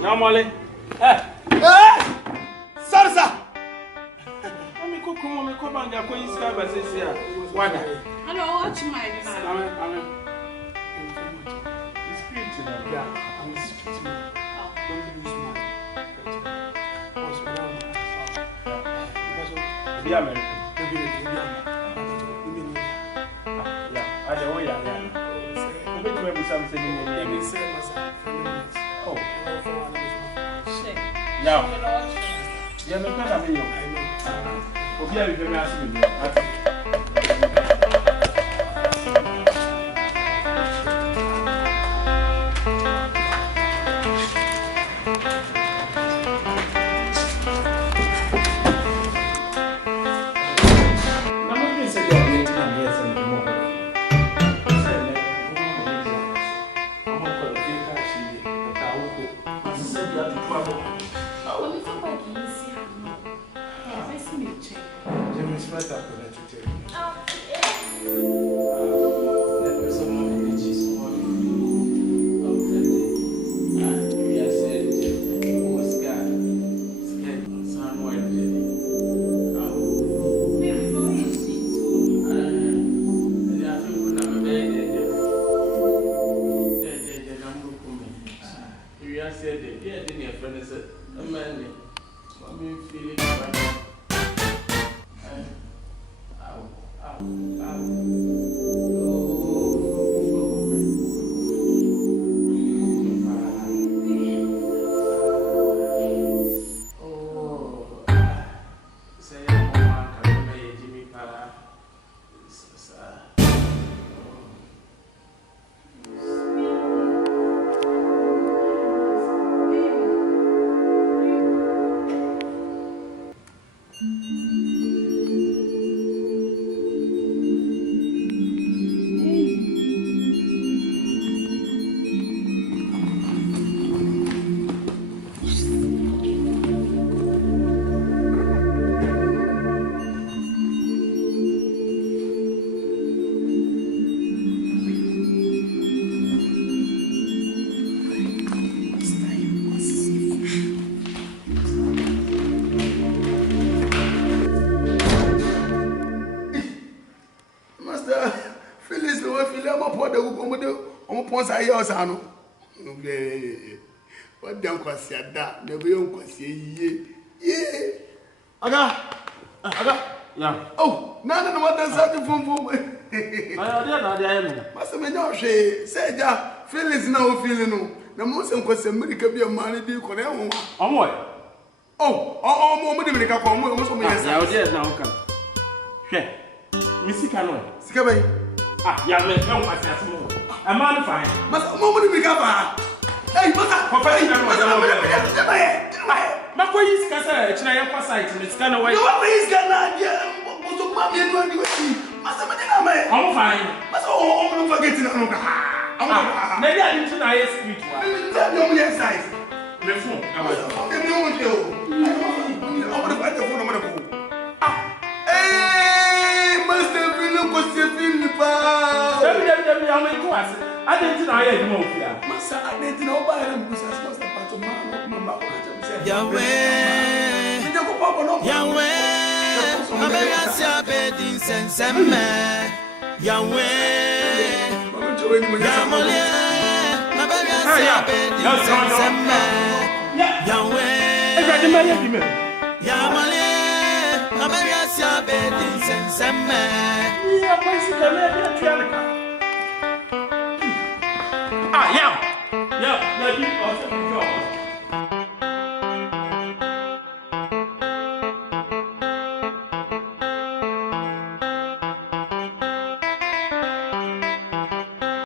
Normally. Sarsa. Ami ko kuma me ko banga ko iska ba sesi a. Wada. Hello, watch my Amen. It's great to know. Yeah, I'm speaking. Don't lose my because Be American. Yeah, I don't know. Yeah. I'm going to remember something in the Oh. Yeah. Yeah, no matter me. I know. Okay, I'm going to ask you. What damn was that? Never young was ye. Aga. Yeah. Oh, none of the others are the phone. Master Menor said, Phyllis no feeling. The most was America be a man, do you call them? On what? Oh, more medical almost on me. Yes, now come. Hey, Missy Cano. Skabay. Yeah, man, no, I said, a man fine. Master, moment we got. Hey, Master, Mako is Cassa, China site, and it's kind of way. No, he's gonna get Mommy and what you see. Master, I'm fine. Master, don't forget to know. Maybe I didn't know I speak. Yes, size. The phone, I was Master, look what's your feeling. I didn't know I had no fear. Master, I didn't know about him because I was the part of my Yahweh, Abeyasia bedin senseme. Yahweh, Yamole, Abeyasia bedin senseme. Yahweh, Yamole, Abeyasia bedin senseme.